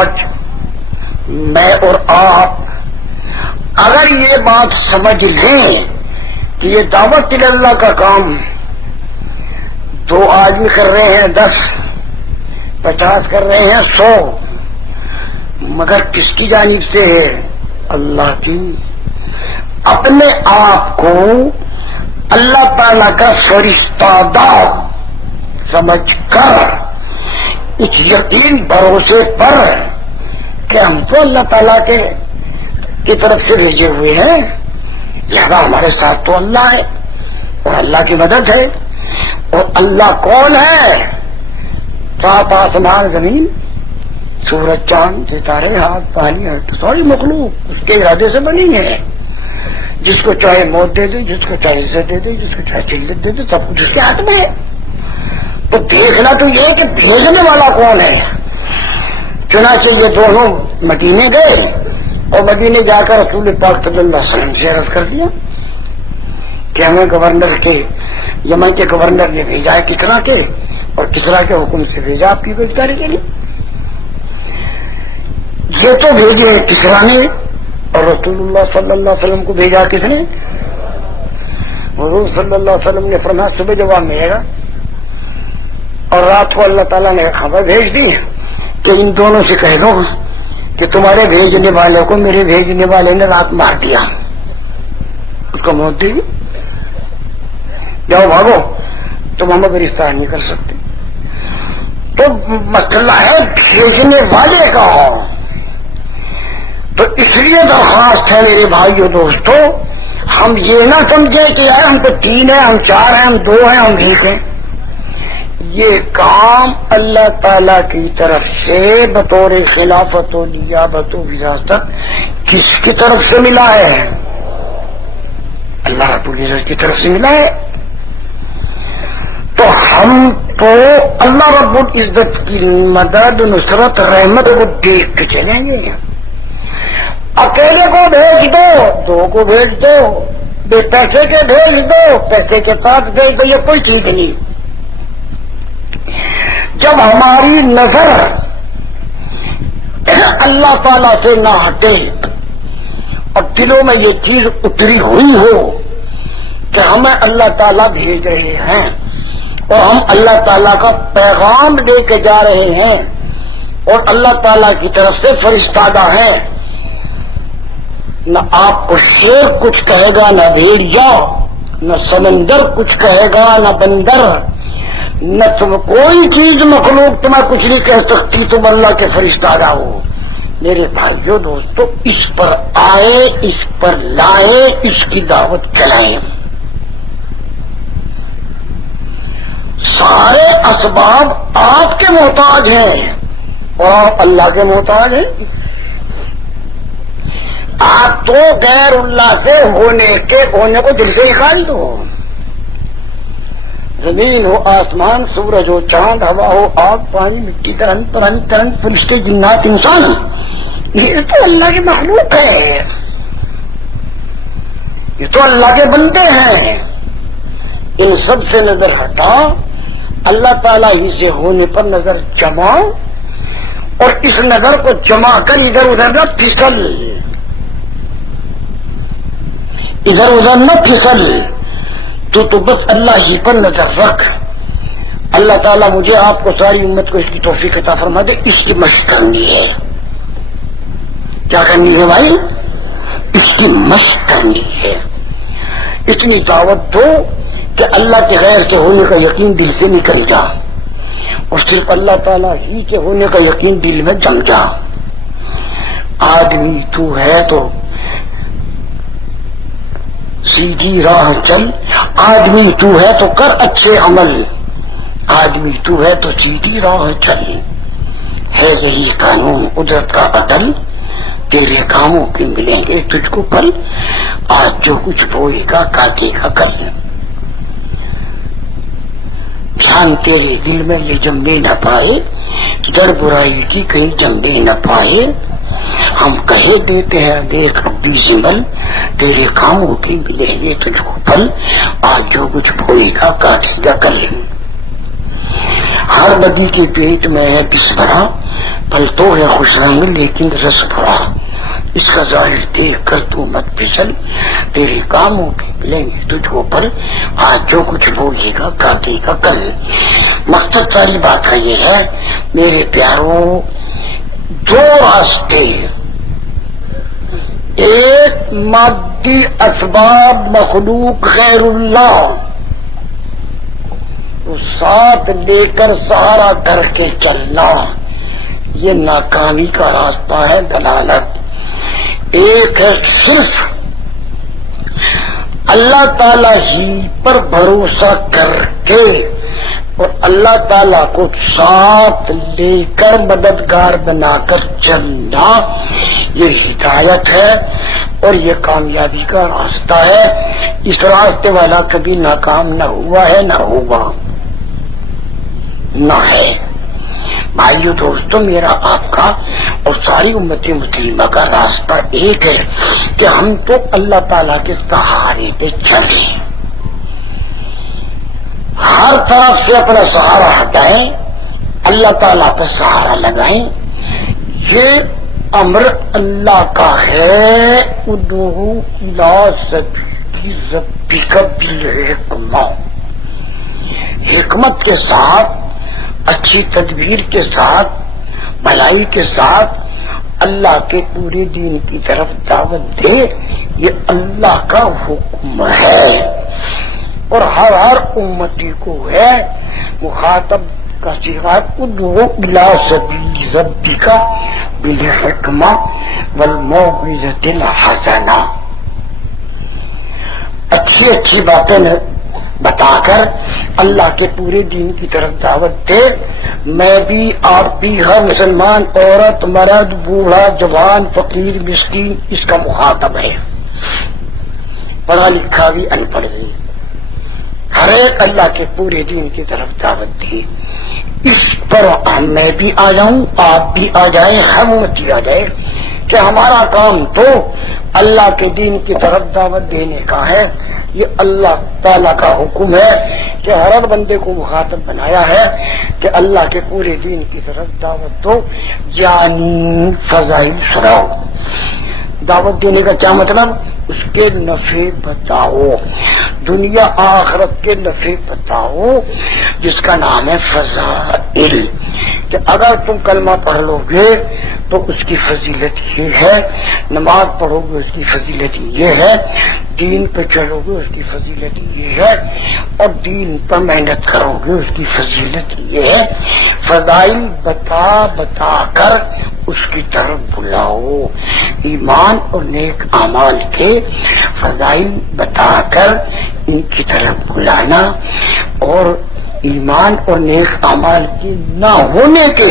آج میں اور آپ اگر یہ بات سمجھ لیں کہ یہ دعوت اللہ کا کام 2 آدمی کر رہے ہیں 10 50 کر رہے ہیں 100 مگر کس کی جانب سے ہے؟ اللہ کی. اپنے آپ کو اللہ تعالی کا فرشتہ دار سمجھ کر اس یقین بھروسے پر کہ ہم تو اللہ تعالیٰ کی طرف سے بھیجے ہوئے ہیں، لہذا ہمارے ساتھ تو اللہ ہے اور اللہ کی مدد ہے. اور اللہ کون ہے؟ 7 آسمان زمین، سورج چاند ستارے ہاتھ پانی ساری مخلوق اس کے ارادے سے بنی ہے. جس کو چاہے موت دے دے، جس کو چاہے عزت دے دے، جس کو چاہے قلت دے دے، سب کچھ اس کے ہاتھ میں ہے. تو دیکھنا تو یہ کہ بھیجنے والا کون ہے. چنانچہ یہ دونوں مدینے گئے اور مدینے جا کر رسول پاک صلی اللہ علیہ وسلم سے عرض کر دیا کہ ہمیں گورنر کے یمن کے گورنر نے بھیجا ہے کسرا کے، اور کسرا کے حکم سے بھیجا آپ کی گرفتاری کے لیے. یہ تو بھیجے کسرا نے اور رسول اللہ صلی اللہ علیہ وسلم کو بھیجا کس نے؟ حضور صلی اللہ علیہ وسلم نے فرمایا صبح جواب ملے گا، اور رات کو اللہ تعالیٰ نے خبر بھیج دی کہ ان دونوں سے کہہ دو کہ تمہارے بھیجنے والے کو میرے بھیجنے والے نے رات مار دیا، اس کو موت دے گی، جاؤ بھاگو، تم ہمیں گرفتار نہیں کر سکتے. تو مسئلہ ہے بھیجنے والے کا. تو اس لیے درخواست ہے میرے بھائیو دوستو، ہم یہ نہ سمجھے کہ یار ہم تو 3 ہیں، ہم 4 ہیں، ہم 2 ہیں، ہم 1 ہیں. یہ کام اللہ تعالی کی طرف سے بطور خلافت و نیابت و وراثت کس کی طرف سے ملا ہے؟ اللہ رب العزت کی طرف سے ملا ہے. تو ہم تو اللہ رب العزت کی مدد نصرت رحمت کو دیکھ کے چلیں گے. اکیلے کو بھیج دو، 2 کو بھیج دو، بے پیسے کے بھیج دو، پیسے کے ساتھ بھیج دو، یہ کوئی چیز نہیں. جب ہماری نظر اللہ تعالی سے نہ ہٹے اور دلوں میں یہ چیز اتری ہوئی ہو کہ ہمیں اللہ تعالیٰ بھیج رہے ہیں اور ہم اللہ تعالیٰ کا پیغام دے کے جا رہے ہیں اور اللہ تعالیٰ کی طرف سے فرشتہ ہیں، نہ آپ کو شیر کچھ کہے گا، نہ بھیڑیا، نہ سمندر کچھ کہے گا، نہ بندر، نہ تم کوئی چیز مخلوق تمہیں کچھ نہیں کہہ سکتی، تم اللہ کے فرشتہ ہو. میرے بھائیو دوستو، اس پر آئے، اس پر لائے، اس کی دعوت چلائیں. سارے اسباب آپ کے محتاج ہیں اور آپ اللہ کے محتاج ہیں. آپ تو غیر اللہ سے ہونے کو دل سے نکال دو. زمین ہو، آسمان، سورج ہو، چاند، ہوا ہو، آگ، پانی، مٹی، ترن فرشتے، جنات، انسان، یہ تو اللہ کے مخلوق ہے، یہ تو اللہ کے بندے ہیں. ان سب سے نظر ہٹا، اللہ تعالیٰ ہی سے ہونے پر نظر جما، اور اس نظر کو جما کر ادھر ادھر نہ پھسل، ادھر ادھر نہ پھسل. تو بس اللہ ہی پر نظر رکھ. اللہ تعالیٰ مجھے آپ کو ساری امت کو اس کی توفیق عطا فرما دے. اس کی مشق کرنی ہے. کیا کرنی ہے بھائی؟ اس کی مشق کرنی ہے. اتنی دعوت دو کہ اللہ کے غیر کے ہونے کا یقین دل سے نکل جا اور صرف اللہ تعالیٰ ہی کے ہونے کا یقین دل میں جم جا. آدمی تو ہے تو سیدھی راہ چل، آدمی تو ہے تو کر اچھے عمل، آدمی تو ہے تو سیدھی راہ چل. ہے یہی قانون قدرت کا عدل، تیرے کاموں کے ملیں گے تجھ کو پل. آج جو کچھ بوئے گا کاٹے گا کل. دھیان تیرے دل میں یہ جمنے نہ پائے، جڑ برائی کی کہیں جمنے نہ پائے. ہم کہے دیتے ہیں دیکھ ابھی سمبل، تیرے کاموں کی ملیں گے تجھ کو پل. آج جو کچھ بوئے گا کاٹے گا کل. ہر بدی کے پیٹ میں ہے کس بھرا، پلتو ہے خوش رنگ لیکن رس بھرا، اس کا ظاہر دیکھ کر تو مت پھسل، تیرے کاموں کے ملیں گے تجھ کو پر، آج جو کچھ بولے گا کاٹے گا کل۔ مقصد ساری بات کا یہ ہے میرے پیاروں، دو راستے، ایک مادی اسباب مخلوق غیر اللہ کو ساتھ لے کر سہارا کر کے چلنا، یہ ناکامی کا راستہ ہے، دلالت۔ ایک ہے صرف اللہ تعالی ہی پر بھروسہ کر کے اور اللہ تعالی کو ساتھ لے کر مددگار بنا کر چلنا، یہ ہدایت ہے اور یہ کامیابی کا راستہ ہے۔ اس راستے والا کبھی ناکام نہ ہوا ہے، نہ ہوگا، نہ ہے۔ بھائیو دوستو، میرا آپ کا اور ساری امت مسلمہ کا راستہ ایک ہے کہ ہم تو اللہ تعالیٰ کے سہارے پہ چلیں، ہر طرف سے اپنا سہارا ہٹائیں، اللہ تعالیٰ پہ سہارا لگائیں۔ یہ امر اللہ کا ہے، ادعو الی سبیل ربک بالحکمہ، حکمت کے ساتھ، اچھی تدبیر کے ساتھ، بھلائی کے ساتھ اللہ کے پورے دین کی طرف دعوت دے، یہ اللہ کا حکم ہے اور ہر امتی کو ہے۔ مخاطب کا صیغہ ادعو الی سبیل ربک بالحکمہ والموعظۃ الحسنہ، اچھی اچھی باتیں بتا کر اللہ کے پورے دین کی طرف دعوت دے۔ میں بھی، آپ بھی، ہر مسلمان عورت مرد بوڑھا جوان فقیر مسکین اس کا مخاطب ہے، پڑھا لکھا بھی ان پڑھ بھی، ہر ایک اللہ کے پورے دین کی طرف دعوت دے۔ اس پر میں بھی آ جاؤں، آپ بھی آ جائیں، ہم امتی آ جائے کہ ہمارا کام تو اللہ کے دین کی طرف دعوت دینے کا ہے۔ یہ اللہ تعالیٰ کا حکم ہے کہ ہر ایک بندے کو مخاطب بنایا ہے کہ اللہ کے پورے دین کی طرف دعوت دو، یعنی فضائل سناؤ۔ دعوت دینے کا کیا مطلب؟ اس کے نفع بتاؤ، دنیا آخرت کے نفع بتاؤ، جس کا نام ہے فضائل، کہ اگر تم کلمہ پڑھ لو گے تو اس کی فضیلت یہ ہے، نماز پڑھو گے اس کی فضیلت یہ ہے، دین پہ چلو گے اس کی فضیلت یہ ہے، اور دین پر محنت کرو گے اس کی فضیلت یہ ہے۔ فضائل بتا بتا کر اس کی طرف بلاؤ، ایمان اور نیک اعمال کے فضائل بتا کر ان کی طرف بلانا، اور ایمان اور نیک اعمال کے نہ ہونے کے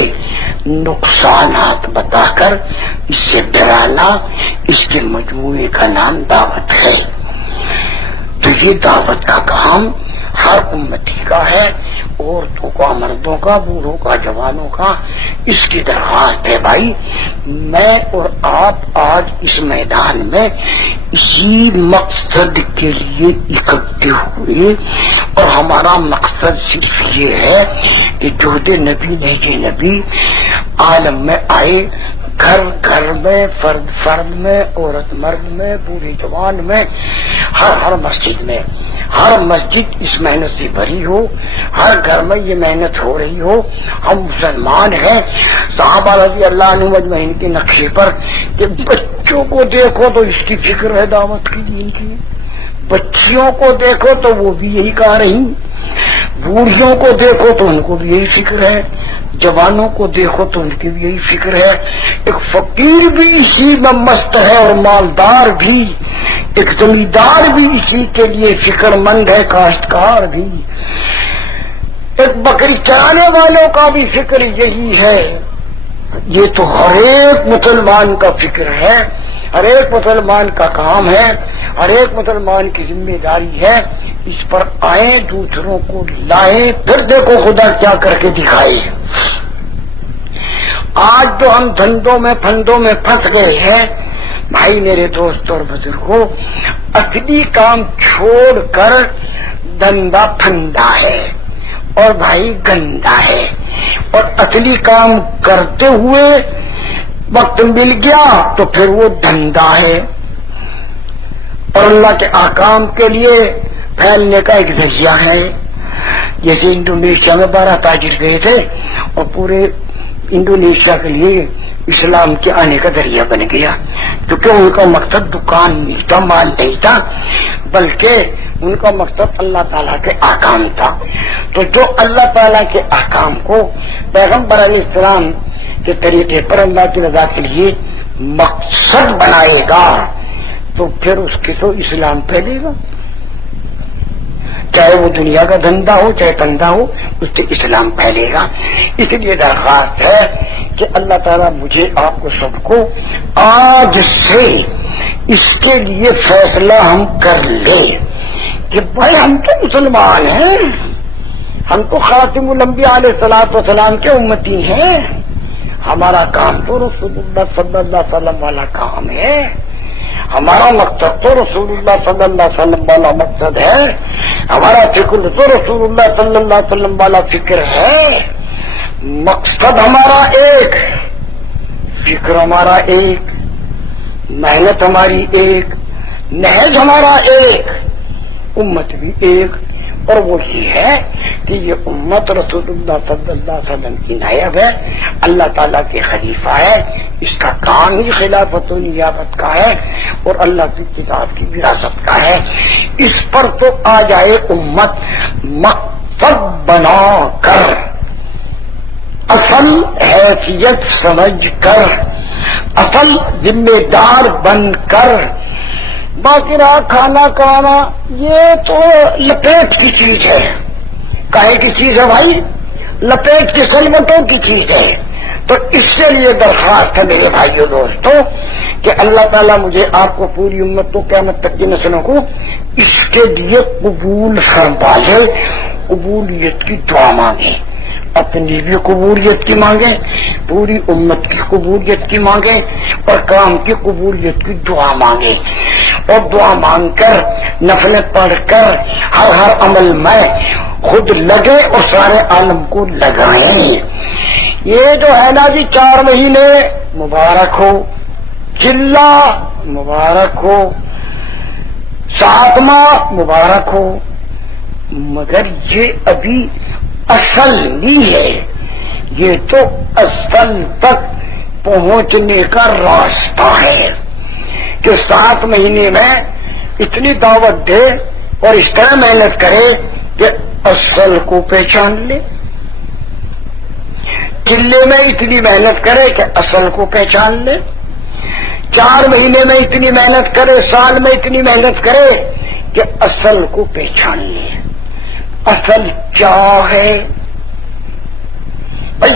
نقصانات بتا کر اس سے ڈرانا، اس کے مجموعے کا نام دعوت ہے۔ تو یہ دعوت کا کام ہر امتی کا ہے، عورتوں کا، مردوں کا، بوڑھوں کا، جوانوں کا۔ اس کی درخواست ہے بھائی، میں اور آپ آج اس میدان میں اسی مقصد کے لیے اکٹھے ہوئے، اور ہمارا مقصد صرف یہ ہے کہ جوہد نبی نے یہ نبی عالم میں آئے، گھر گھر میں، فرد فرد میں، عورت مرد میں، بوڑھی جوان میں، ہر مسجد میں، ہر مسجد اس محنت سے بھری ہو، ہر گھر میں یہ محنت ہو رہی ہو۔ ہم مسلمان ہیں، صحابہ رضی اللہ عنہ مجمعین کے نقشے پر کہ بچوں کو دیکھو تو اس کی فکر ہے دعوت کی، دین کی، بچیوں کو دیکھو تو وہ بھی یہی کہہ رہی، بوڑھیوں کو دیکھو تو ان کو بھی یہی فکر ہے، جوانوں کو دیکھو تو ان کی بھی یہی فکر ہے، ایک فقیر بھی اسی میں مست ہے اور مالدار بھی، ایک زمیندار بھی اسی کے لیے فکر مند ہے، کاشتکار بھی، ایک بکری چرانے والوں کا بھی فکر یہی ہے۔ یہ تو ہر ایک مسلمان کا فکر ہے، ہر ایک مسلمان کا کام ہے، ہر ایک مسلمان کی ذمہ داری ہے۔ اس پر آئیں، دوسروں کو لائیں، پھر دیکھو خدا کیا کر کے دکھائے۔ آج تو ہم دھندوں میں پھندوں میں پھنس گئے ہیں بھائی میرے دوست اور بزرگوں، اصلی کام چھوڑ کر دھندا پھندا ہے، اور بھائی گندا ہے، اور اصلی کام کرتے ہوئے وقت مل گیا تو پھر وہ دھندا ہے، اور اللہ کے احکام کے لیے پھیلنے کا ایک ذریعہ ہے۔ جیسے انڈونیشیا میں 12 تاجر گئے تھے اور پورے انڈونیشیا کے لیے اسلام کے آنے کا ذریعہ بن گیا، کیونکہ ان کا مقصد دکان نہیں تھا، مال نہیں تھا، بلکہ ان کا مقصد اللہ تعالیٰ کے احکام تھا۔ تو جو اللہ تعالیٰ کے احکام کو پیغمبر علیہ السلام کے طریقے پر اللہ کی رضا کے لیے مقصد بنائے گا تو پھر اس کے تو اسلام پھیلے گا، چاہے وہ دنیا کا دھندا ہو چاہے دھندا ہو، اس سے اسلام پھیلے گا۔ اس لیے درخواست ہے کہ اللہ تعالیٰ مجھے آپ کو سب کو آج سے اس کے لیے فیصلہ ہم کر لیں کہ بھائی ہم تو مسلمان ہیں، ہم تو خاتم الانبیاء علیہ الصلوۃ والسلام کے امتی ہیں، ہمارا کام تو رسول اللہ صلی اللہ علیہ وسلم والا کام ہے، ہمارا مقصد تو رسول اللہ صلی اللہ علیہ وسلم والا مقصد ہے، ہمارا فکر تو رسول اللہ صلی اللہ علیہ وسلم والا فکر ہے، مقصد ہمارا ایک، فکر ہمارا ایک، محنت ہماری ایک، نہج ہمارا ایک، امت بھی ایک، اور وہ یہ ہے کہ یہ امت رسول اللہ صلی اللہ علیہ وسلم کی نائب ہے، اللہ تعالیٰ کے خلیفہ ہے، اس کا کام ہی خلافت و نیابت کا ہے اور اللہ کی کتاب کی وراثت کا ہے۔ اس پر تو آ جائے امت مقصد بنا کر، اصل حیثیت سمجھ کر، اصل ذمہ دار بن کر۔ باقی رہا کھانا کھانا، یہ تو لپیٹ کی چیز ہے۔ کاہے کی چیز ہے بھائی؟ لپیٹ کی سلمٹوں کی چیز ہے۔ تو اس کے لیے درخواست ہے میرے بھائیوں دوستوں کہ اللہ تعالیٰ مجھے آپ کو پوری امت کو قیامت تک کی نسلوں کو اس کے لیے قبول فرما لے۔ قبولیت کی دعا مانگے، اپنی بھی قبولیت کی مانگیں، پوری امت کی قبولیت کی مانگیں، اور کام کی قبولیت کی دعا مانگیں، اور دعا مانگ کر نفلیں پڑھ کر ہر عمل میں خود لگے اور سارے عالم کو لگائیں۔ یہ جو ہے نا جی 4 مہینے مبارک ہو، چلہ مبارک ہو، 7 ماہ مبارک ہو، مگر یہ ابھی اصل نہیں ہے، یہ تو اصل تک پہنچنے کا راستہ ہے کہ 7 مہینے میں اتنی دعوت دے اور اس طرح محنت کرے کہ اصل کو پہچان لے، چلے میں اتنی محنت کرے کہ اصل کو پہچان لے، 4 مہینے میں اتنی محنت کرے، سال میں اتنی محنت کرے کہ اصل کو پہچان لے۔ اصل کیا ہے؟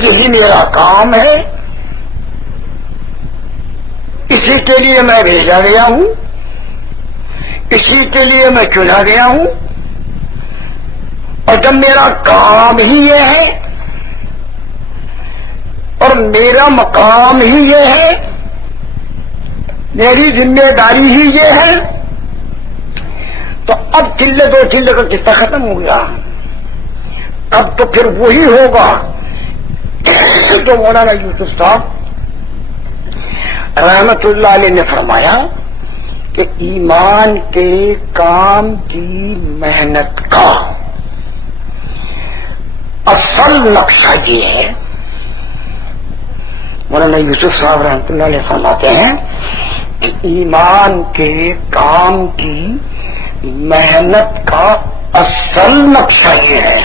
یہی میرا کام ہے، اسی کے لیے میں بھیجا گیا ہوں، اسی کے لیے میں چنا گیا ہوں، اور جب میرا کام ہی یہ ہے اور میرا مقام ہی یہ ہے، میری ذمہ داری ہی یہ ہے، تو اب چلے 2 چلے کا قصہ ختم ہو گیا۔ اب تو پھر وہی ہوگا جو مولانا یوسف صاحب رحمت اللہ علیہ نے فرمایا کہ ایمان کے کام کی محنت کا اصل نقشہ یہ ہے۔ مولانا یوسف صاحب رحمت اللہ علیہ فرماتے ہیں کہ ایمان کے کام کی محنت کا اصل نقشہ یہ ہے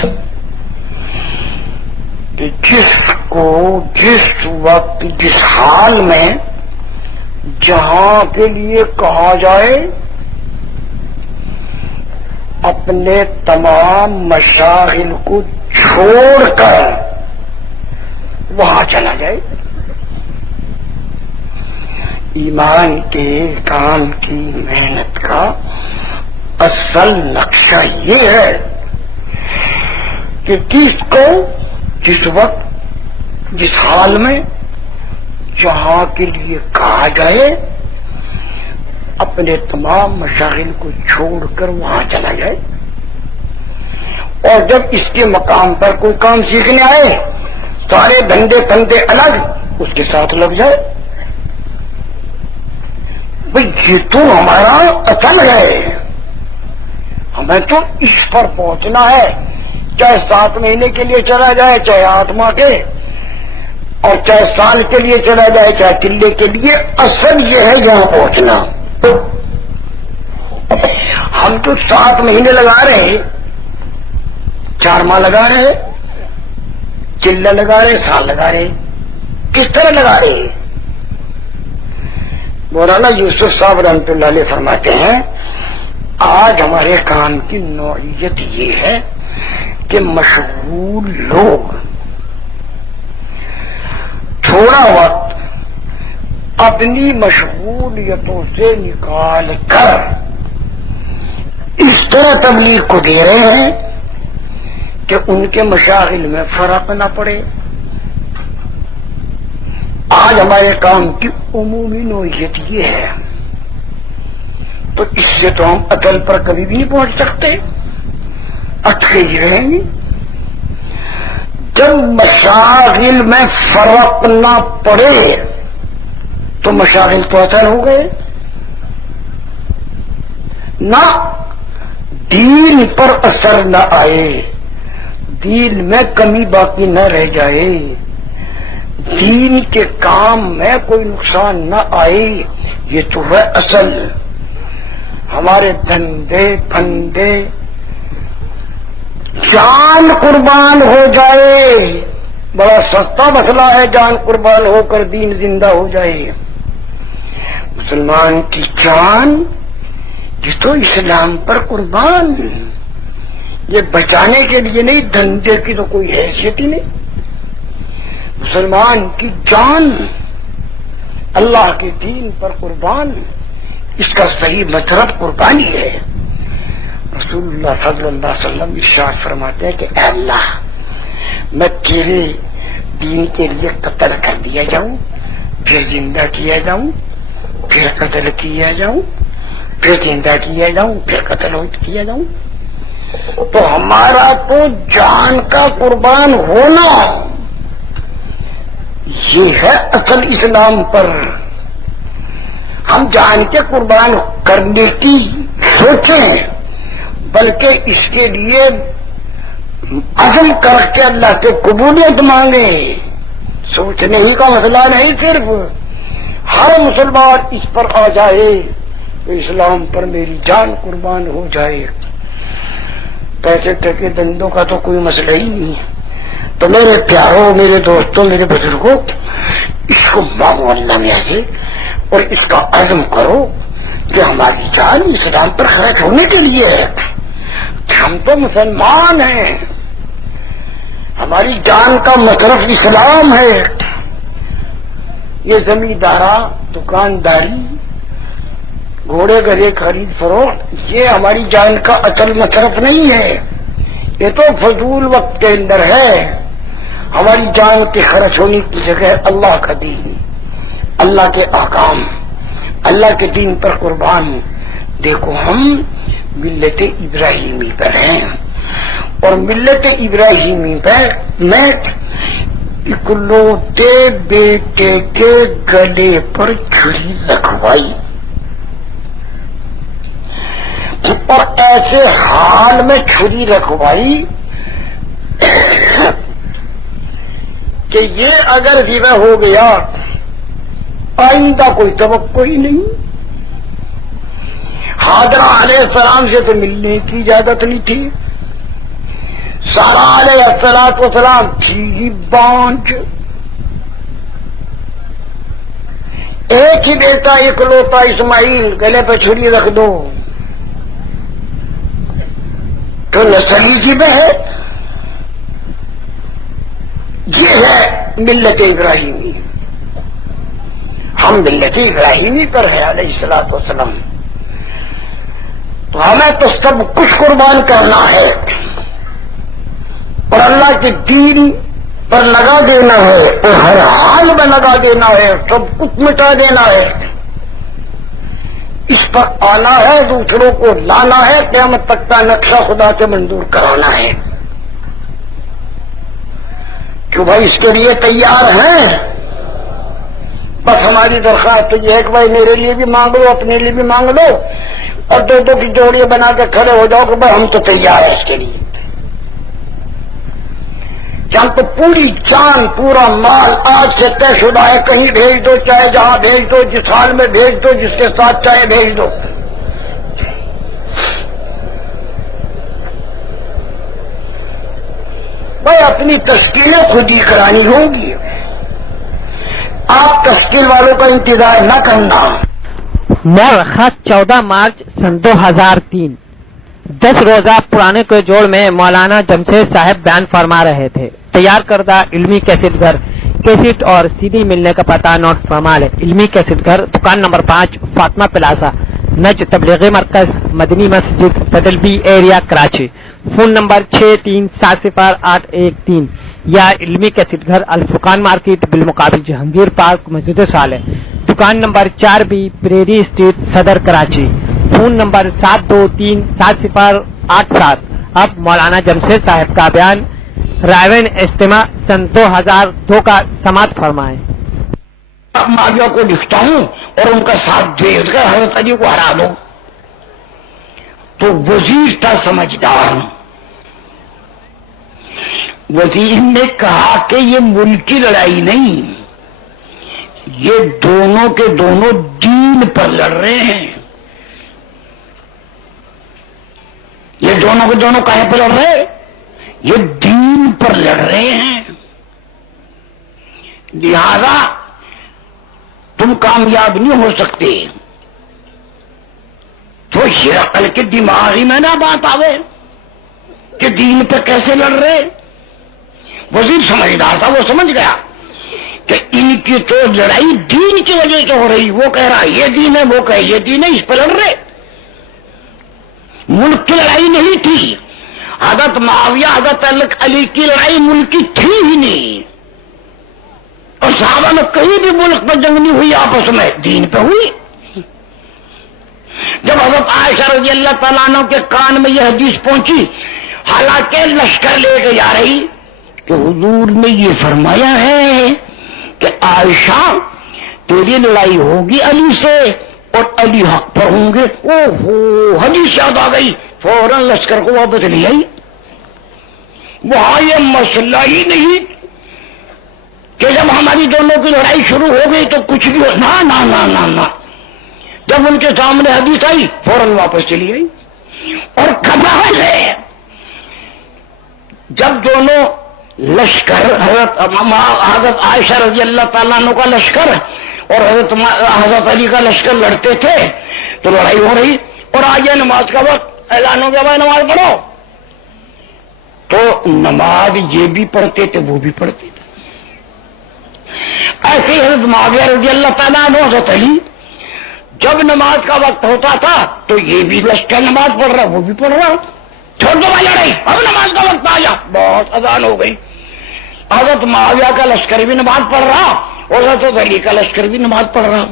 کہ جس کو جس وقت جس حال میں جہاں کے لیے کہا جائے اپنے تمام مشاغل کو چھوڑ کر وہاں چلا جائے۔ ایمان کے کام کی محنت کا اصل نقشہ یہ ہے کہ کس کو جس وقت جس حال میں جہاں کے لیے کہا جائے اپنے تمام مشاغل کو چھوڑ کر وہاں چلا جائے، اور جب اس کے مقام پر کوئی کام سیکھنے آئے سارے دھندے پندے الگ اس کے ساتھ لگ جائے. بھئی یہ تو ہمارا اصل ہے، ہمیں تو اس پر پہنچنا ہے، چاہے 7 مہینے کے لیے چلا جائے، چاہے 8 ماہ کے، اور چاہے سال کے لیے چلا جائے، چاہے قلے کے لیے. اصل یہ ہے یہاں پہنچنا. ہم تو 7 مہینے لگا رہے ہیں، 4 ماہ لگا رہے ہیں، چلہ لگا رہے، سال لگا رہے. کس طرح لگا رہے ہیں؟ مولانا یوسف صاحب رحمۃ اللہ علیہ فرماتے ہیں آج ہمارے کام کی نوعیت یہ ہے کہ مشغول لوگ تھوڑا وقت اپنی مشغولیتوں سے نکال کر اس طرح تبلیغ کو دے رہے ہیں کہ ان کے مشاغل میں فرق نہ پڑے. آج ہمارے کام کی عمومی نوعیت یہ ہے، تو اس سے تو ہم عقل پر کبھی بھی نہیں پہنچ سکتے، اٹکے ہی رہیں گے. جب مشاغل میں فرق نہ پڑے تو مشاغل تو اثر ہو گئے نہ، دین پر اثر نہ آئے، دین میں کمی باقی نہ رہ جائے، دین کے کام میں کوئی نقصان نہ آئے. یہ تو ہے اصل. ہمارے دھندے پھندے جان قربان ہو جائے، بڑا سستا مسئلہ ہے، جان قربان ہو کر دین زندہ ہو جائے. مسلمان کی جان یہ تو اسلام پر قربان، یہ بچانے کے لیے نہیں، دھندے کی تو کوئی حیثیت ہی نہیں. مسلمان کی جان اللہ کے دین پر قربان، اس کا صحیح مطلب قربانی ہے. رسول اللہ صلی اللہ علیہ وسلم ارشاد فرماتے ہیں کہ اے اللہ، میں تیرے دین کے لیے قتل کر دیا جاؤں، پھر زندہ کیا جاؤں، پھر قتل کیا جاؤں، پھر زندہ کیا جاؤں، پھر قتل کیا جاؤں. تو ہمارا تو جان کا قربان ہونا یہ ہے اصل اسلام پر. ہم جان کے قربان کرنے کی سوچیں، بلکہ اس کے لیے عزم کر کے اللہ سے قبولیت مانگیں. سوچنے ہی کا مسئلہ نہیں، صرف ہر مسلمان اس پر آ جائے تو اسلام پر میری جان قربان ہو جائے. پیسے ٹکے دندوں کا تو کوئی مسئلہ ہی نہیں ہے. تو میرے پیاروں، میرے دوستوں، میرے بزرگوں، اس کو مانگو اللہ میں سے اور اس کا عزم کرو کہ ہماری جان اسلام پر خرچ ہونے کے لیے ہے. ہم تو مسلمان ہیں، ہماری جان کا مصرف اسلام ہے. یہ زمیندارا، دکانداری، گھوڑے گدھے خرید فروخت یہ ہماری جان کا اصل مصرف نہیں ہے. یہ تو فضول وقت کے اندر ہے. ہماری جان کے خرچ ہونے کی جگہ اللہ کا دین، اللہ کے احکام، اللہ کے دین پر قربان. دیکھو ہم ملت ابراہیمی پر ہیں، اور ملت ابراہیمی پر میں اکلوتے بیٹے کے گلے پر چھری رکھوائی، اور ایسے حال میں چھری رکھوائی کہ یہ اگر ذبح ہو گیا آئندہ کوئی توقع ہی نہیں. حاضرہ علیہ السلام سے تو ملنے کی اجازت نہیں تھی. سارا علیہ السلام تھی ہی بانجھ. ایک ہی بیٹا اکلوتا اسماعیل، گلے پہ چھری رکھ دو تو نسلی ذبح ہے. یہ ہے ملت ابراہیمی. ہم ملت ابراہیمی پر ہے علیہ الصلوۃ والسلام. تو ہمیں تو سب کچھ قربان کرنا ہے اور اللہ کے دین پر لگا دینا ہے، اور ہر حال میں لگا دینا ہے، سب کچھ مٹا دینا ہے. اس پر آنا ہے، دوسروں کو لانا ہے، قیامت تک کا نقشہ خدا سے منظور کرانا ہے. کہ بھائی اس کے لیے تیار ہیں؟ بس ہماری درخواست یہ ہے کہ بھائی میرے لیے بھی مانگ لو، اپنے لیے بھی مانگ لو، اور دو دو کی جوڑیاں بنا کے کھڑے ہو جاؤ کہ بھائی ہم تو تیار ہیں اس کے لیے، کہ ہم تو پوری جان پورا مال آج سے طے شدہ ہے، کہیں بھیج دو، چاہے جہاں بھیج دو، جس حال میں بھیج دو، جس کے ساتھ چاہے بھیج دو۔ بھائی اپنی تشکیلیں خود ہی کرانی ہوں گی، آپ تشکیل والوں کا انتظار نہ کرنا۔ مورخت 14 مارچ سن 2003 10 روزہ پرانے کے جوڑ میں مولانا جمشید صاحب بیان فرما رہے تھے۔ تیار کردہ علمی کیسٹ گھر، کیسٹ اور سی ڈی ملنے کا پتہ نوٹ فرما لیں۔ علمی کیسٹ گھر، دکان نمبر 5، فاطمہ پلازا، نج تبلیغی مرکز، مدنی مسجد، تدلبی ایریا، کراچی۔ فون نمبر 63700813 یا علمی کیسٹ گھر، الفرقان مارکیٹ، بالمقابل جہانگیر پارک، مسجد صالح، دکان نمبر 4B، پریری اسٹریٹ، صدر، کراچی۔ Phone number 72370887۔ اب مولانا جمشید صاحب کا بیان رائے اجتماع سن 2002 کا سماعت فرمائیں۔ معاویہ کو لکھتا ہوں اور ان کا ساتھ دے کر حضرت علی کو ہرا دو، تو وزیر تھا سمجھدار، وزیر نے کہا کہ یہ ملکی لڑائی نہیں، یہ دونوں کے دونوں دین پر لڑ رہے ہیں، یہ دونوں کے دونوں کہے پر لڑ رہے؟ یہ دین پر لڑ رہے ہیں، لہذا تم کامیاب نہیں ہو سکتے۔ تو ہرقل کے دماغ ہی میں نہ بات آوے کہ دین پہ کیسے لڑ رہے۔ وزیر سمجھدار تھا، وہ سمجھ گیا کہ ان کی تو لڑائی دین کی وجہ سے ہو رہی، وہ کہہ رہا یہ دین ہے، وہ کہے یہ دین ہے، اس پہ لڑ رہے۔ ملک کی لڑائی نہیں تھی، حضرت معاویہ حضرت علی کی لڑائی ملک کی تھی ہی نہیں، اور صحابہ میں کہیں بھی ملک پر جنگ نہیں ہوئی، آپس میں دین پہ ہوئی۔ جب حضرت عائشہ رضی اللہ تعالیٰ عنہ کے کان میں یہ حدیث پہنچی، حالانکہ لشکر لے کے جا رہی، کہ حضور نے یہ فرمایا ہے کہ عائشہ تیری لڑائی ہوگی علی سے اور علی حق پر ہوں گے، اوہو حدیث یاد آ گئی، فوراً لشکر کو واپس لے آئی۔ وہاں یہ مسئلہ ہی نہیں کہ جب ہماری دونوں کی لڑائی شروع ہو گئی تو کچھ بھی ہو، نہ نہ نہ نہ نہ، جب ان کے سامنے حدیث آئی فوراً واپس چلی گئی۔ اور کمال ہے، جب دونوں لشکر حضرت عائشہ رضی اللہ تعالیٰ عنہ کا لشکر اور حضرت علی کا لشکر لڑتے تھے تو لڑائی ہو رہی، اور آگے نماز کا وقت، اعلان ہو گیا بھائی نماز پڑھو، تو نماز یہ بھی پڑھتے تھے وہ بھی پڑھتے تھے۔ ایسے ہی حضرت معاویہ رضی اللہ تعالیٰ عنہ حضرت علی جب نماز کا وقت ہوتا تھا تو یہ بھی لشکر نماز پڑھ رہا وہ بھی پڑھ رہا، چھوڑ دو بھائی لڑائی، اب نماز کا وقت آ جا، بہت اذان ہو گئی، حضرت معاویہ کا لشکر بھی نماز پڑھ رہا اور حضرت علی کا لشکر بھی نماز پڑھ رہا،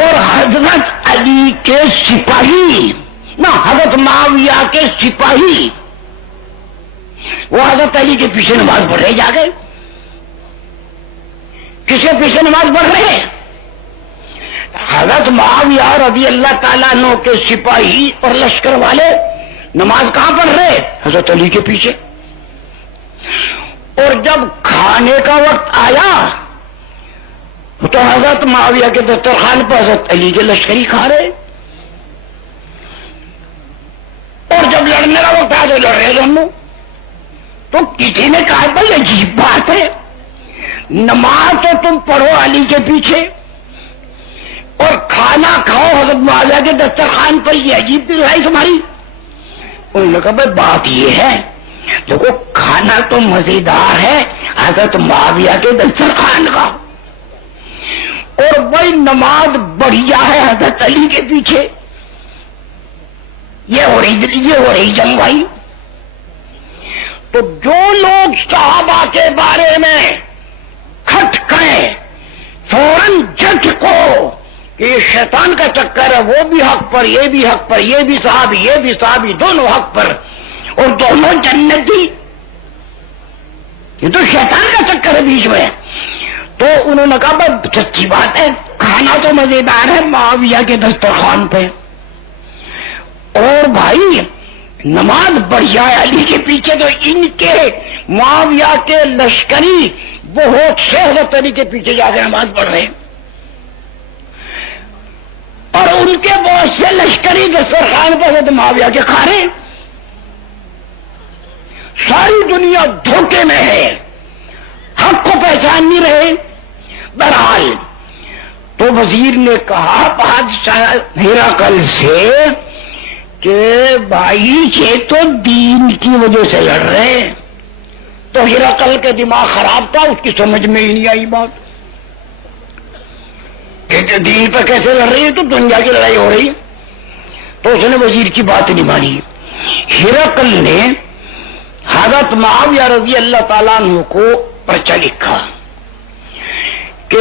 اور حضرت علی کے سپاہی نہ حضرت معاویہ کے سپاہی وہ حضرت علی کے پیچھے نماز پڑھ رہے، جا گئے کس کے پیچھے نماز پڑھ رہے ہیں؟ حضرت معاویہ رضی اللہ تعالیٰ عنہ کے سپاہی اور لشکر والے نماز کہاں پڑھ رہے؟ حضرت علی کے پیچھے۔ اور جب کھانے کا وقت آیا تو حضرت معاویہ کے دسترخوان پر حضرت علی کے لشکری کھا رہے، اور جب لڑنے کا وقت آیا تو لڑ رہے دونوں۔ تو کسی نے کہا بھائی عجیب بات ہے، نماز تو تم پڑھو علی کے پیچھے اور کھانا کھاؤ حضرت معاویہ کے دسترخوان پر، یہ عجیب لڑائی تمہاری۔ انہوں نے کہا بھائی بات یہ ہے، دیکھو کھانا تو مزیدار ہے حضرت معاویہ کے دسترخوان کا، اور بھائی نماز بڑھیا ہے حضرت علی کے پیچھے، یہ ہو رہی جنگ بھائی۔ تو جو لوگ صحابہ کے بارے میں کھٹکیں فوراً جج کو کہ یہ شیطان کا چکر ہے، وہ بھی حق پر، یہ بھی حق پر، یہ بھی صحابی دونوں حق پر اور دونوں جنتی، یہ تو شیطان کا چکر ہے بیچ میں. تو انہوں نے کہا بس سچی بات ہے، کھانا تو مزیدار ہے معاویہ کے دسترخوان پہ، اور بھائی نماز بڑھیا ہے علی کے پیچھے، تو ان کے معاویہ کے لشکری بہت سے حضرت علی کے پیچھے جا کے نماز پڑھ رہے ہیں، اور ان کے بہت سے لشکری دسترخوان پر حضرت معاویہ کے کھا رہے ہیں. ساری دنیا دھوکے میں ہے، حق کو پہچان نہیں رہے. بہرحال تو وزیر نے کہا بادشاہ ہرقل سے کہ بھائی یہ تو دین کی وجہ سے لڑ رہے ہیں. تو ہرقل کے دماغ خراب تھا، اس کی سمجھ میں ہی نہیں آئی بات کہ دین پر کیسے لڑ رہی ہے، تو دنیا کی لڑائی ہو رہی. تو اس نے وزیر کی بات نہیں مانی. ہرقل نے حضرت معاویہ رضی اللہ تعالیٰ عنہ کو پرچہ لکھا کہ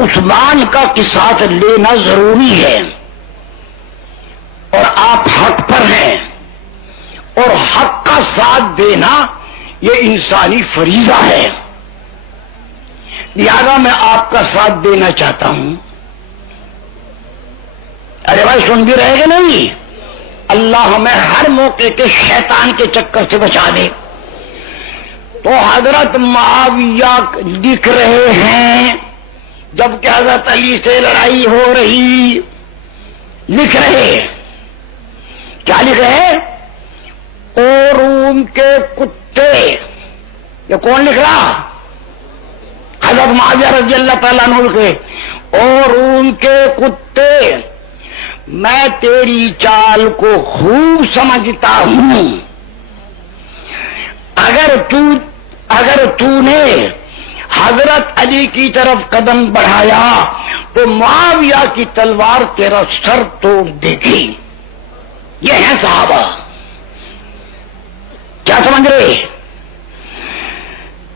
عثمان کا قصاص لینا ضروری ہے، اور آپ حق پر ہیں، اور حق کا ساتھ دینا یہ انسانی فریضہ ہے، لہذا میں آپ کا ساتھ دینا چاہتا ہوں. ارے بھائی سن بھی رہے گا نہیں؟ اللہ ہمیں ہر موقع کے شیطان کے چکر سے بچا دے. تو حضرت معاویہ لکھ رہے ہیں جبکہ حضرت علی سے لڑائی ہو رہی، لکھ رہے کیا لکھ رہے؟ او روم کے کتے. یہ کون لکھ رہا؟ حضرت معاویہ رضی اللہ تعالیٰ عنہ کے. او روم کے کتے، میں تیری چال کو خوب سمجھتا ہوں. اگر تو نے حضرت علی کی طرف قدم بڑھایا تو معاویہ کی تلوار تیرا سر توڑ دے گی. یہ ہیں صحابہ. کیا سمجھ رہے؟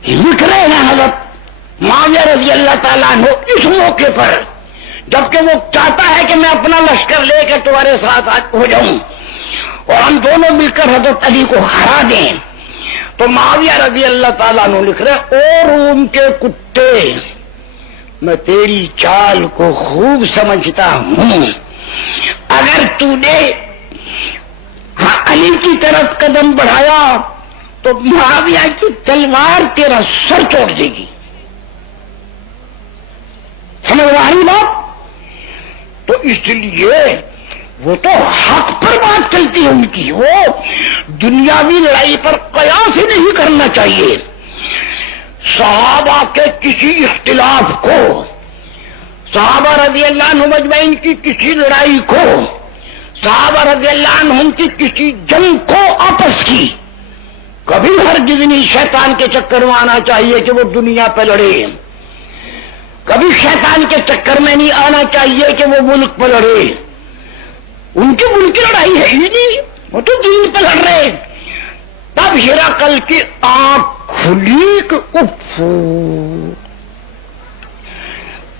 لکھ رہے ہیں حضرت معاویہ رضی اللہ تعالیٰ عنہ اس موقع پر جبکہ وہ چاہتا ہے کہ میں اپنا لشکر لے کے تمہارے ساتھ ہو جاؤں اور ہم دونوں مل کر حضرت علی کو ہرا دیں. تو معاویہ رضی اللہ تعالیٰ عنہ لکھ رہے او روم کے کتے، میں تیری چال کو خوب سمجھتا ہوں. اگر تو نے علی کی طرف قدم بڑھایا تو معاویہ کی تلوار تیرا سر توڑ دے گی. سمجھ رہی بات؟ تو اس لیے وہ تو حق پر بات چلتی ہے ان کی، وہ دنیاوی لڑائی پر قیاس ہی نہیں کرنا چاہیے. صحابہ کے کسی اختلاف کو، صحابہ رضی اللہ عنہ مجمعین کی کسی لڑائی کو، صحابہ رضی اللہ عنہ کی کسی جنگ کو آپس کی کبھی ہرگز نہیں شیطان کے چکر میں آنا چاہیے کہ وہ دنیا پہ لڑے. کبھی شیطان کے چکر میں نہیں آنا چاہیے کہ وہ ملک پہ لڑے. ان کی ملک کی لڑائی ہے ہی نہیں، وہ تو دین پہ لڑ رہے. تب ہرقل کی آنکھ کھلی کہ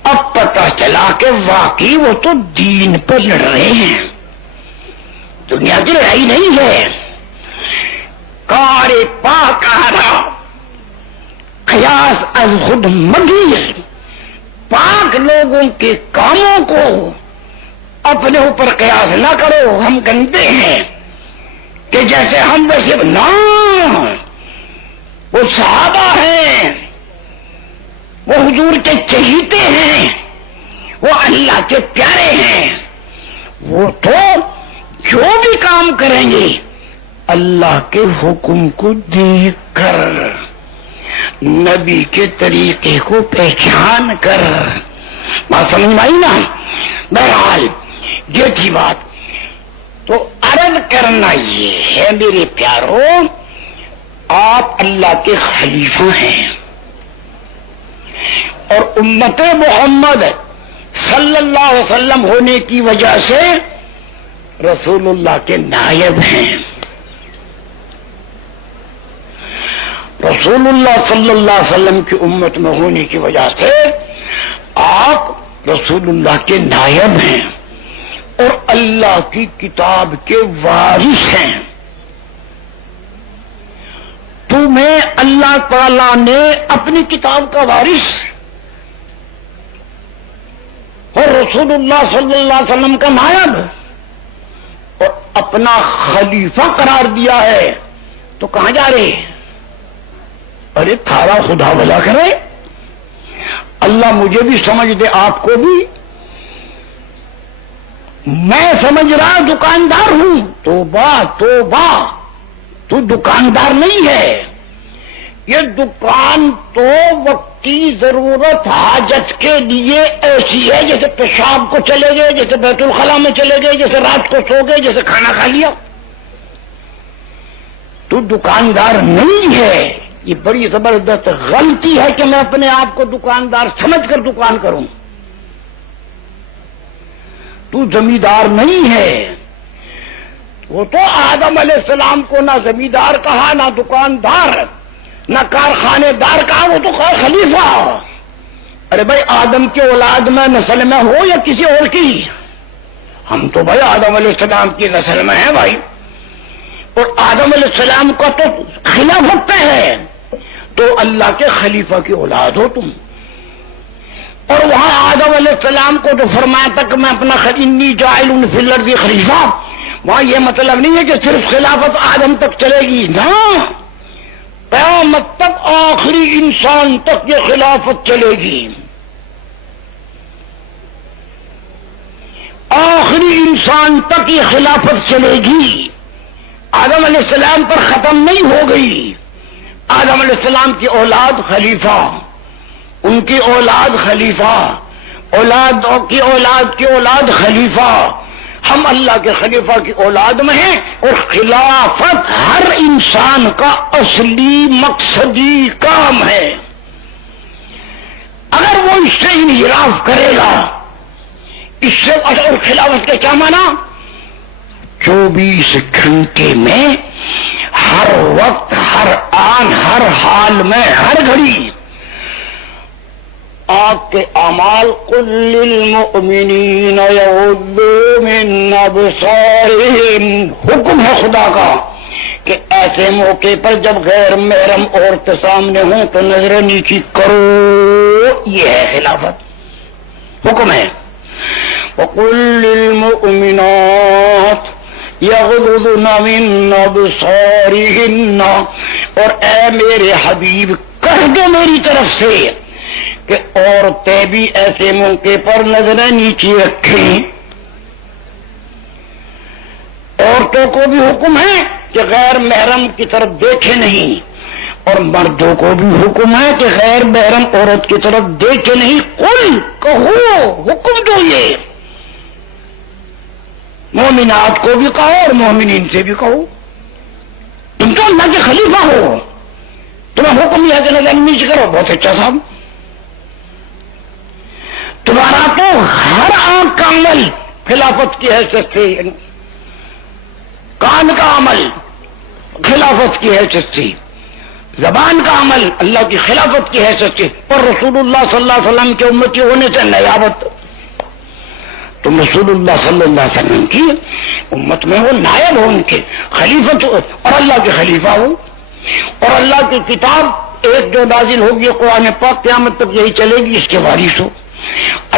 اب پتہ چلا کہ واقعی وہ تو دین پہ لڑ رہے ہیں، دنیا کی لڑائی نہیں ہے. کار پاک آرا قیاس از خود مگیر. پاک لوگوں کے کاموں کو اپنے اوپر قیاس نہ کرو، ہم گندے ہیں کہ جیسے ہم ویسے نہ. وہ صحابہ ہیں، وہ حضور کے چہیتے ہیں، وہ اللہ کے پیارے ہیں. وہ تو جو بھی کام کریں گے اللہ کے حکم کو دیکھ کر، نبی کے طریقے کو پہچان کر. بات سمجھ میں آئی نا؟ بہرحال یہ تھی بات. تو عرض کرنا یہ ہے میرے پیاروں، آپ اللہ کے خلیفہ ہیں اور امت محمد صلی اللہ علیہ وسلم ہونے کی وجہ سے رسول اللہ کے نائب ہیں. رسول اللہ صلی اللہ علیہ وسلم کی امت میں ہونے کی وجہ سے آپ رسول اللہ کے نائب ہیں اور اللہ کی کتاب کے وارث ہیں. تمہیں اللہ تعالی نے اپنی کتاب کا وارث اور رسول اللہ صلی اللہ علیہ وسلم کا نائب اور اپنا خلیفہ قرار دیا ہے، تو کہاں جا رہے؟ ارے تھارا خدا بھلا کرے، اللہ مجھے بھی سمجھ دے، آپ کو بھی۔ میں سمجھ رہا دکاندار ہوں، توبہ توبہ، تو دکاندار نہیں ہے، یہ دکان تو وقتی ضرورت حاجت کے لیے ایسی ہے جیسے پیشاب کو چلے گئے، جیسے بیت الخلا میں چلے گئے، جیسے رات کو سو گئے، جیسے کھانا کھا لیا۔ تو دکاندار نہیں ہے۔ یہ بڑی زبردست غلطی ہے کہ میں اپنے آپ کو دکاندار سمجھ کر دکان کروں۔ تو زمیندار نہیں ہے۔ وہ تو آدم علیہ السلام کو نہ زمیندار کہا، نہ دکاندار، نہ کارخانے دار کہا، وہ تو کہا خلیفہ۔ ارے بھائی آدم کی اولاد میں نسل میں ہو یا کسی اور کی، ہم تو بھائی آدم علیہ السلام کی نسل میں ہیں بھائی، اور آدم علیہ السلام کا تو خلافت پہ ہے، تو اللہ کے خلیفہ کی اولاد ہو تم۔ اور وہاں آدم علیہ السلام کو جو فرمایا تھا کہ میں اپنا انی جاعل فی الارض خلیفہ، وہاں یہ مطلب نہیں ہے کہ صرف خلافت آدم تک چلے گی، نہ، قیامت تک آخری انسان تک یہ خلافت چلے گی۔ آخری انسان تک یہ خلافت چلے گی، آدم علیہ السلام پر ختم نہیں ہو گئی۔ آدم علیہ السلام کی اولاد خلیفہ، ان کی اولاد خلیفہ، اولاد کی اولاد کی اولاد خلیفہ، ہم اللہ کے خلیفہ کی اولاد میں ہیں، اور خلافت ہر انسان کا اصلی مقصدی کام ہے۔ اگر وہ اس سے انحراف کرے گا، اس سے، اور خلافت کے کیا معنی؟ 24 گھنٹے میں، ہر وقت، ہر آن، ہر حال میں، ہر گھڑی آپ کے اعمال قل للمؤمنین یغضوا من ابصارہم، حکم ہے خدا کا کہ ایسے موقع پر جب غیر محرم عورت سامنے ہوں تو نظر نیچی کرو، یہ ہے خلافت، حکم ہے۔ وقل للمؤمنات یغضضن من ابصارہن، اور اے میرے حبیب کہہ دو میری طرف سے کہ عورتیں بھی ایسے موقع پر نظریں نیچے رکھیں۔ عورتوں کو بھی حکم ہے کہ غیر محرم کی طرف دیکھے نہیں، اور مردوں کو بھی حکم ہے کہ غیر محرم عورت کی طرف دیکھے نہیں۔ قل، کہو، حکم دو، یہ مومنات کو بھی کہو اور مومنین سے بھی کہو، تم تو اللہ کے خلیفہ ہو، تمہیں حکم یہ ہے کہ نظر نیچے کرو، بہت اچھا صاحب، تمہارا تو ہر آنکھ کا عمل خلافت کی حیثیت سے، کان کا عمل خلافت کی حیثیت سے، زبان کا عمل اللہ کی خلافت کی حیثیت سے، اور رسول اللہ صلی اللہ علیہ وسلم کے امتی ہونے سے نیابت، تم رسول اللہ صلی اللہ علیہ وسلم کی امت میں ہو، نائب ہو، ان کے خلیفت ہو، اور اللہ کے خلیفہ ہو، اور اللہ کی کتاب ایک جو نازل ہوگی قرآن پاک، قیامت تک یہی چلے گی، اس کے وارث ہو،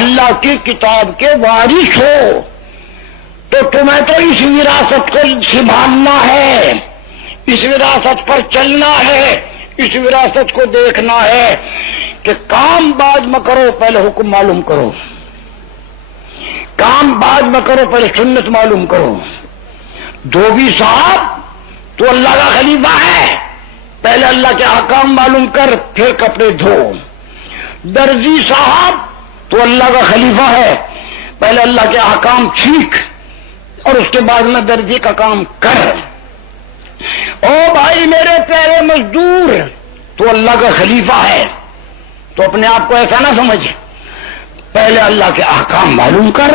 اللہ کی کتاب کے وارث ہو، تو تمہیں تو اس وراثت کو سنبھالنا ہے، اس وراثت پر چلنا ہے، اس وراثت کو دیکھنا ہے کہ کام بعد میں کرو، پہلے حکم معلوم کرو، کام بعد میں کرو، پہلے سنت معلوم کرو۔ دھوبی صاحب تو اللہ کا خلیفہ ہے، پہلے اللہ کے احکام معلوم کر، پھر کپڑے دھو۔ درزی صاحب تو اللہ کا خلیفہ ہے، پہلے اللہ کے احکام سیکھ اور اس کے بعد میں درزی کا کام کر۔ او بھائی میرے پیارے مزدور، تو اللہ کا خلیفہ ہے، تو اپنے آپ کو ایسا نہ سمجھ، پہلے اللہ کے احکام معلوم کر،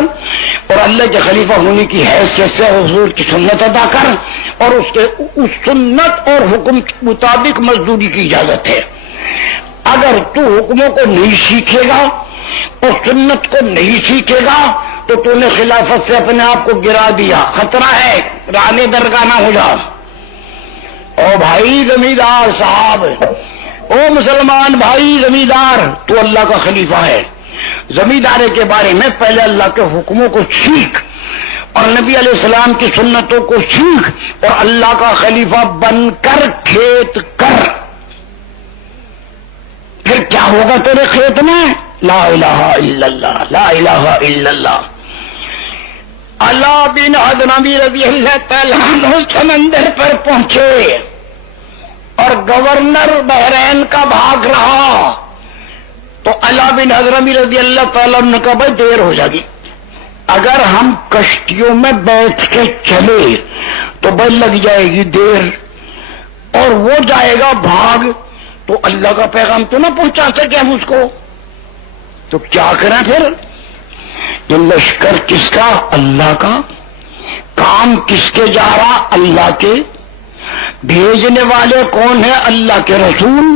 اور اللہ کے خلیفہ ہونے کی حیثیت سے حضور کی سنت ادا کر، اور اس سنت اور حکم کے مطابق مزدوری کی اجازت ہے۔ اگر تو حکموں کو نہیں سیکھے گا اور سنت کو نہیں سیکھے گا تو نے خلافت سے اپنے آپ کو گرا دیا، خطرہ ہے رانے درگاہ نہ ہو جا۔ او بھائی زمیندار صاحب، او مسلمان بھائی زمیندار، تو اللہ کا خلیفہ ہے، زمیندارے کے بارے میں پہلے اللہ کے حکموں کو سیکھ اور نبی علیہ السلام کی سنتوں کو سیکھ اور اللہ کا خلیفہ بن کر کھیت کر، پھر کیا ہوگا تیرے کھیت میں؟ لا الہ الا اللہ، لا الہ الا اللہ۔ علا بن حضرمی رضی اللہ تعالیٰ عنہ سمندر پر پہنچے اور گورنر بحرین کا بھاگ رہا، تو علا بن حضرمی رضی اللہ تعالیٰ عنہ نے کہا بھائی دیر ہو جائے گی، اگر ہم کشتیوں میں بیٹھ کے چلے تو بھائی لگ جائے گی دیر، اور وہ جائے گا بھاگ تو اللہ کا پیغام تو نہ پہنچا سکے ہم اس کو، تو کیا کریں پھر؟ یہ لشکر کس کا؟ اللہ کا۔ کام کس کے جا رہا؟ اللہ کے۔ بھیجنے والے کون ہیں؟ اللہ کے رسول۔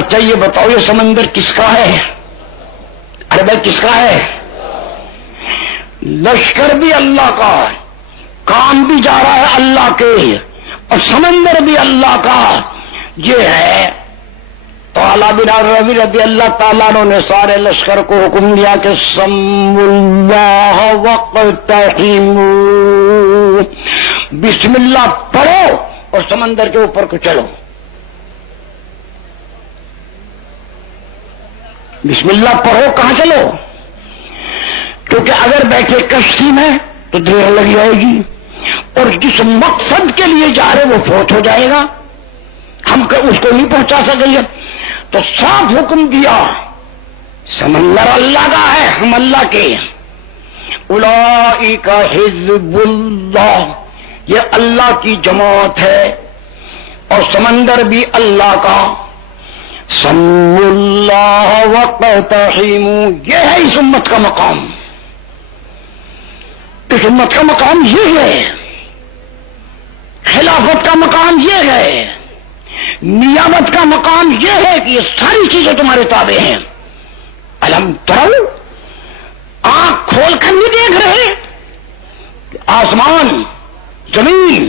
اچھا یہ بتاؤ یہ سمندر کس کا ہے؟ ارے بھائی کس کا ہے؟ لشکر بھی اللہ کا، کام بھی جا رہا ہے اللہ کے، اور سمندر بھی اللہ کا۔ یہ ہے تو علا بن حضرمی رضی اللہ تعالیٰ عنہ نے سارے لشکر کو حکم دیا کہ سموا اللہ واقتحموا، بسم اللہ پڑھو اور سمندر کے اوپر کو چلو۔ بسم اللہ پڑھو، کہاں چلو؟ کیونکہ اگر بیٹھے کشتی میں تو دیر لگ جائے گی، اور جس مقصد کے لیے جا رہے وہ فوت ہو جائے گا، ہم اس کو نہیں پہنچا سکیں۔ تو صاف حکم دیا سمندر اللہ کا ہے، ہم اللہ کے۔ اولئک حزب اللہ، یہ اللہ کی جماعت ہے، اور سمندر بھی اللہ کا۔ سموا اللہ واقتحموا، یہ ہے اس امت کا مقام، اس امت کا مقام یہ ہے، خلافت کا مقام یہ ہے، نیابت کا مقام یہ ہے کہ یہ ساری چیزیں تمہارے تابع ہیں۔ الم ترو، آنکھ کھول کر نہیں دیکھ رہے؟ آسمان، زمین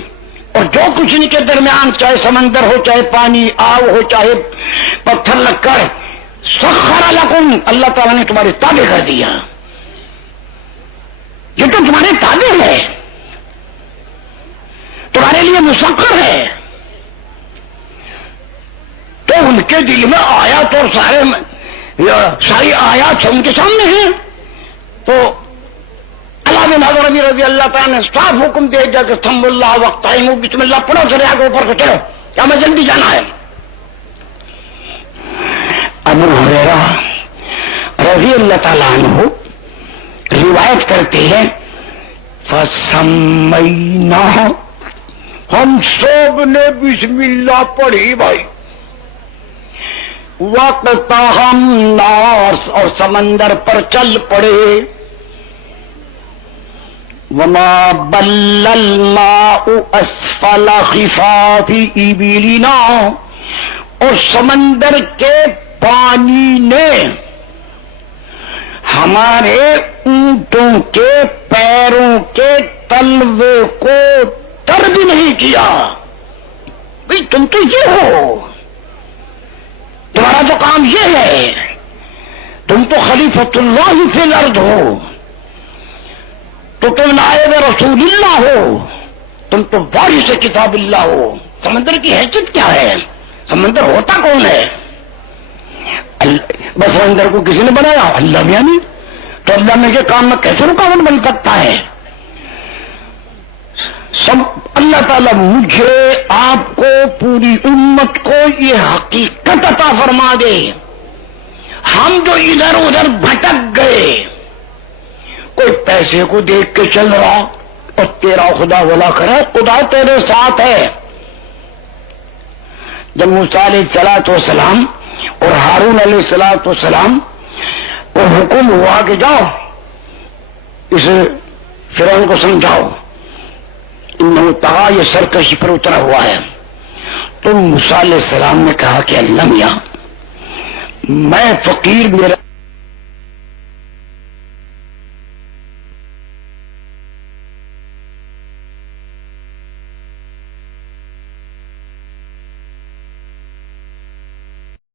اور جو کچھ ان کے درمیان، چاہے سمندر ہو، چاہے پانی، آگ ہو، چاہے پتھر لگ کر، سخر لکم، اللہ تعالیٰ نے تمہارے تابع کر دیا، یہ تو تمہارے تابع ہے، تمہارے لیے مسخر ہے۔ تو ان کے دل میں آیات اور ساری آیات ان کے سامنے ہیں، تو علا بن حضرمی رضی اللہ تعالیٰ نے صاف حکم دے دیا کہ سموا اللہ واقتحموا، بسم اللہ پڑھو، چلے آگے اوپر کو چلو، کیا ہمیں جلدی جانا ہے۔ ابو ہریرہ رضی اللہ تعالیٰ عنہ روایت کرتے ہیں فَسَمَّيْنَاهُ، ہم سب نے بسم اللہ پڑھی بھائی، وَاقْتَحَمْنَا، اور سمندر پر چل پڑے، وَمَا بَلَّ الْمَاءُ أَسْفَلَ خِفَافِ إِبِلِنَا، اور سمندر کے پانی نے ہمارے اونٹوں کے پیروں کے تلوے کو تر بھی نہیں کیا۔ بھئی تم تو یہ ہو، تمہارا تو کام یہ ہے، تم تو خلیفۃ اللہ فی الارض ہو، تو تم نائب رسول اللہ ہو، تم تو وارث کتاب اللہ ہو۔ سمندر کی حیثیت کیا ہے؟ سمندر ہوتا کون ہے؟ بس سمندر کو کسی نے بنایا؟ اللہ بھی نہیں، تو اللہ میں کے کام میں کیسے رکاوٹ بن سکتا ہے؟ سب اللہ تعالیٰ مجھے، آپ کو، پوری امت کو یہ حقیقت عطا فرما دے، ہم جو ادھر ادھر بھٹک گئے، کوئی پیسے کو دیکھ کے چل رہا اور تیرا خدا بلا کرے، خدا تیرے ساتھ ہے۔ جب موسیٰ علیہ السلام اور ہارون علیہ السلام کو حکم ہوا کہ جاؤ اس فرعون کو سمجھاؤ، انہوں طغا، یہ سرکشی پر اترا ہوا ہے، تو موسیٰ علیہ السلام نے کہا کہ اللہ میاں، میں فقیر، میرا